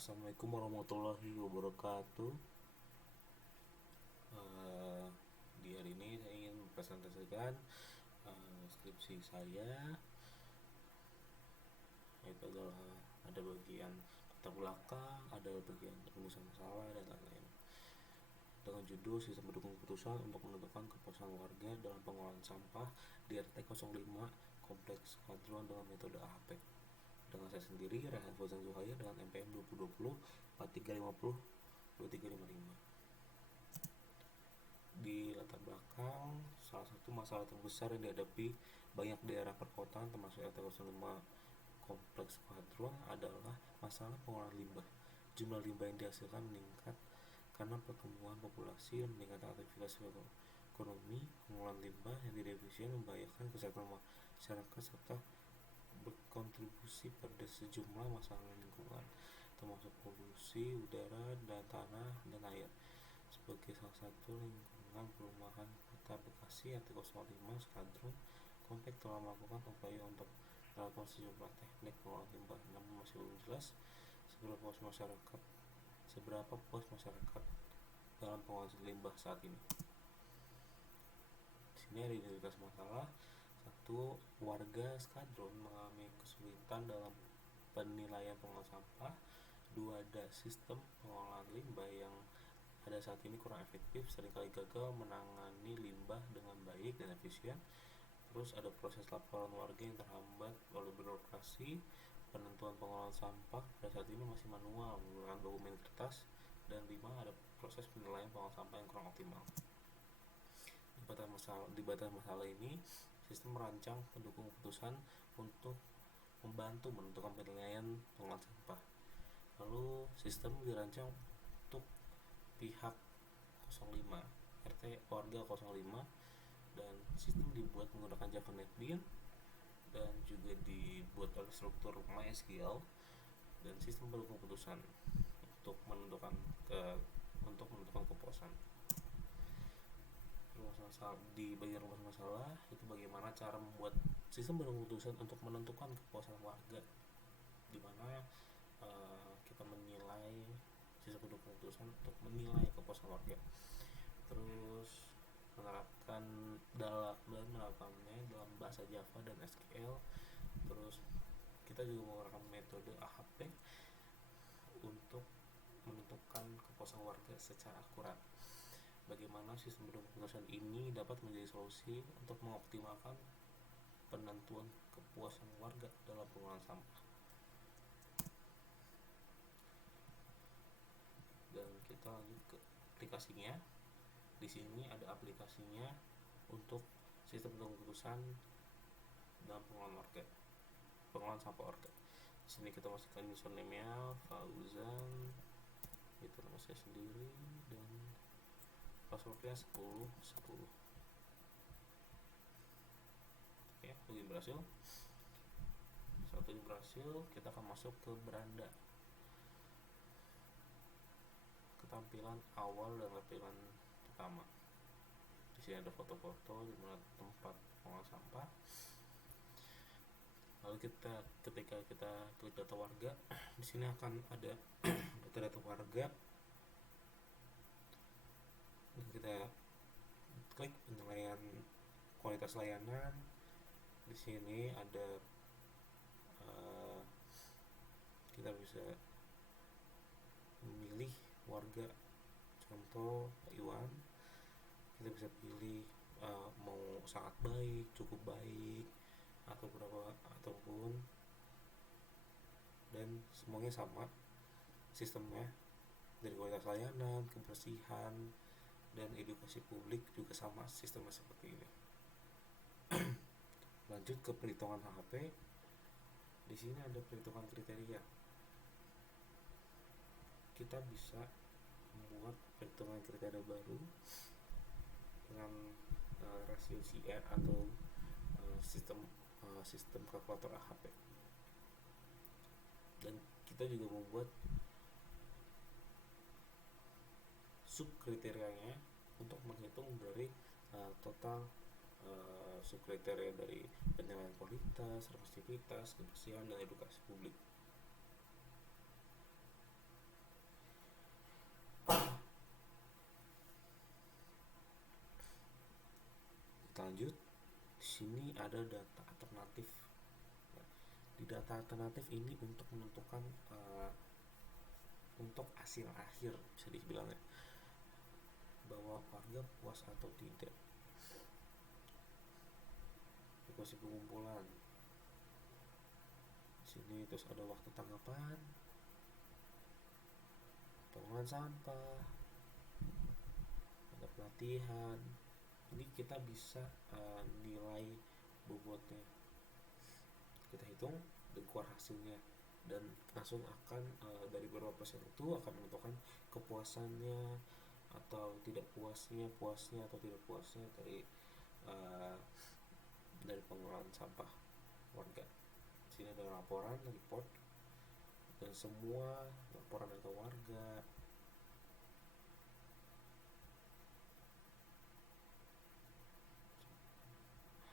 Assalamualaikum warahmatullahi wabarakatuh. Eh, di hari ini saya ingin mempresentasikan skripsi saya, yaitu adalah ada bagian latar belakang, ada bagian rumusan masalah dan lain-lain. Dengan judul Sistem Pendukung Keputusan untuk Menentukan Kepuasan Warga dalam Pengelolaan Sampah di RT 05 Kompleks Kadron dengan metode AHP. Dengan saya sendiri, Rehan Fauzan Zuhair, dengan MPM 2020 4350 2355. Di latar belakang, salah satu masalah terbesar yang dihadapi banyak daerah perkotaan termasuk RT 05 Kompleks Kadron adalah masalah pengolahan limbah. Jumlah limbah yang dihasilkan meningkat karena pertumbuhan populasi dan meningkatkan aktivitas ekonomi. Pengolahan limbah yang tidak efisien membahayakan kesehatan masyarakat serta berkontribusi pada sejumlah masalah lingkungan, termasuk polusi udara dan tanah dan air. Sebagai salah satu lingkungan perumahan Kota Bekasi, RT 05 Skadron Komplek telah melakukan upaya untuk melakukan sejumlah teknik pengolahan limbah, namun masih belum jelas seberapa puas masyarakat dalam pengolahan limbah saat ini. Di sini ada identitas masalah. Satu, warga Skadron mengalami kesulitan dalam penilaian pengolahan sampah. Dua, ada sistem pengolahan limbah yang pada saat ini kurang efektif, seringkali gagal menangani limbah dengan baik dan efisien. Terus ada proses laporan warga yang terhambat oleh birokrasi. Penentuan pengolahan sampah pada saat ini masih manual menggunakan dokumen kertas. Dan 5, ada proses penilaian pengolahan sampah yang kurang optimal. Di batas masalah ini, sistem merancang pendukung keputusan untuk membantu menentukan penilaian pengolahan sampah. Lalu sistem dirancang untuk pihak 05 RT warga 05, dan sistem dibuat menggunakan Java NetBeans dan juga dibuat oleh struktur MySQL dan sistem pendukung keputusan untuk menentukan kepuasan. Di bagian rumus masalah itu bagaimana cara membuat sistem pendukung keputusan untuk menentukan kepuasan warga, di mana kita menilai sistem pendukung keputusan untuk menilai kepuasan warga. Terus menerapkannya dalam bahasa Java dan SQL. Terus kita juga menggunakan metode AHP untuk menentukan kepuasan warga secara akurat. Bagaimana sistem pendukung keputusan ini dapat menjadi solusi untuk mengoptimalkan penentuan kepuasan warga dalam pengolahan sampah. Dan kita lanjut ke aplikasinya. Di sini ada aplikasinya untuk sistem pendukung keputusan dalam pengolahan sampah warga. Di sini kita masukkan username-nya Fauzan, itu nama saya sendiri, dan passwordnya 1010. Oke, login berhasil. Setelah login berhasil, kita akan masuk ke beranda. Ketampilan awal dan tampilan pertama. Di sini ada foto-foto di mana tempat pengolahan sampah. Lalu ketika kita klik data warga, di sini akan ada data warga. Dan kita klik penilaian kualitas layanan. Di sini ada kita bisa memilih warga, contoh Pak Iwan. Kita bisa pilih mau sangat baik, cukup baik, atau berapa, ataupun, dan semuanya sama sistemnya, dari kualitas layanan, kebersihan, dan edukasi publik juga sama sistemnya seperti ini. Lanjut ke perhitungan HHP. Di sini ada perhitungan kriteria. Kita bisa membuat perhitungan kriteria baru dengan rasio CR atau sistem kalkulator AHP. Dan kita juga membuat sub kriterianya untuk menghitung dari total subkriteria dari penilaian kualitas, representativitas, kebersihan, dan edukasi publik. lanjut, di sini ada data alternatif. Nah, di data alternatif ini untuk menentukan untuk hasil akhir, bisa dibilang ya, bahwa warga puas atau tidak. Frekuensi pengumpulan. Di sini terus ada waktu tanggapan, pengolahan sampah, ada pelatihan. Ini kita bisa nilai bobotnya. Kita hitung dan keluar hasilnya, dan langsung akan dari beberapa persen itu akan menentukan kepuasannya atau tidak puasnya, puasnya atau tidak puasnya uh, dari pengolahan sampah warga. Di sini ada laporan, report, dan semua laporan data warga.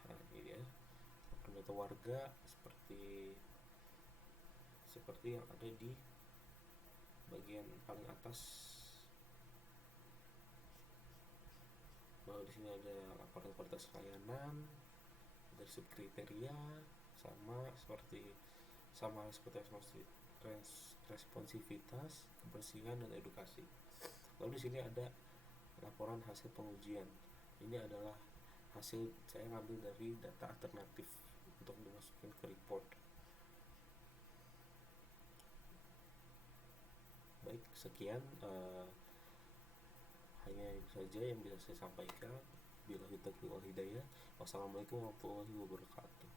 Nah, ini ya, laporan data warga seperti yang ada di bagian paling atas. Bahwa di sini ada laporan kualitas layanan, dari subkriteria, sama seperti responsivitas, kebersihan, dan edukasi. Lalu di sini ada laporan hasil pengujian. Ini adalah hasil saya ngambil dari data alternatif untuk dimasukin ke report. Baik, sekian hanya itu saja yang bisa saya sampaikan. Billahi taufiq wal hidayah. Wassalamualaikum warahmatullahi wabarakatuh.